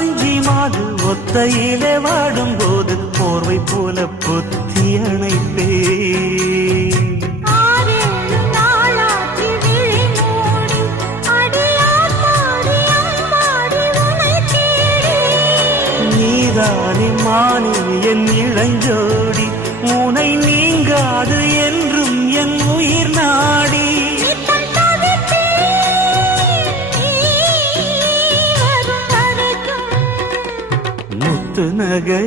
வஞ்சி மாது ஒத்தையிலே வாடும்போது போர்வை போல பொத்தி அணைப்பே. நீதானே மானே என் இளஞ்சோடி, உனை நீங்காது என்றும் என் உயிர் நாடி. முத்து நகை